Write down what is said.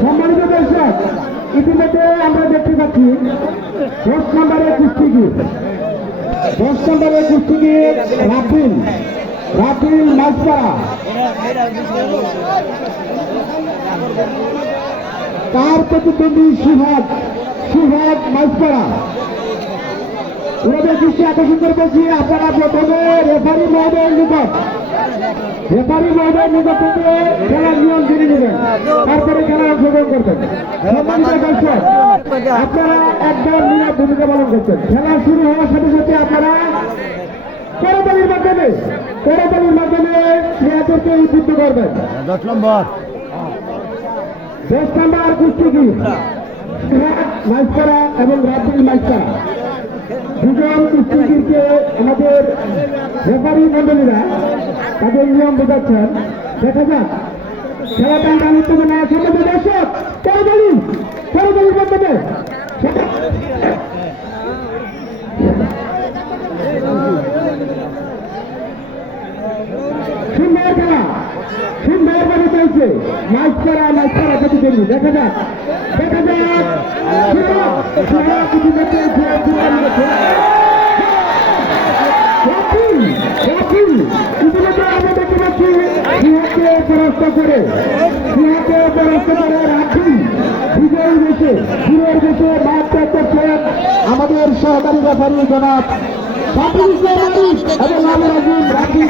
সম্মানিত দর্শক, ইতিমধ্যে আমরা দেখতে পাচ্ছি 10 নম্বরের কুস্তিগির, 10 নম্বরের কুস্তিগির রাফিল মাঝপাড়া, তার প্রতিদ্বন্দ্বী সুহাগ মাঝপাড়া। ওনাদের দৃষ্টি আকর্ষণ করে বলছি, আপনারা প্রথমে রেফারি মহোদয়ের নিকট থেকে খেলার নিয়ম জেনে নেবেন, তারপরে খেলায় অংশগ্রহণ করবেন। আপনারা একদম নিরাপদ ভূমিকা পালন করছেন। খেলা শুরু হওয়ার সাথে সাথে আপনারা করতালির মাধ্যমে প্লেয়ারদেরকে উদ্বুদ্ধ করবেন। 10 নম্বর কুস্তিগির মাঝপাড়া এবং রাফিল মাঝপাড়া, দুজন কুস্তিগিরকে আমাদের রেফারি মন্ডলীরা তাদের নিয়ম বোঝাচ্ছেন। দেখা যাক খেলাটা আনুষ্ঠানিক নেওয়ার সামনে দর্শক করতালির মাধ্যমে সুন্দরভাবে চলছে মাঝপাড়া প্রতিদ্বন্দ্বী। দেখা যাক আমরা দেখতে পাচ্ছি সিংহকে পরাস্ত করে রাখি বিজয়ী দেশে মাঠ ত্যাগ করছেন আমাদের সহকারী রেফারি জনাব এবং আমরা রাখি।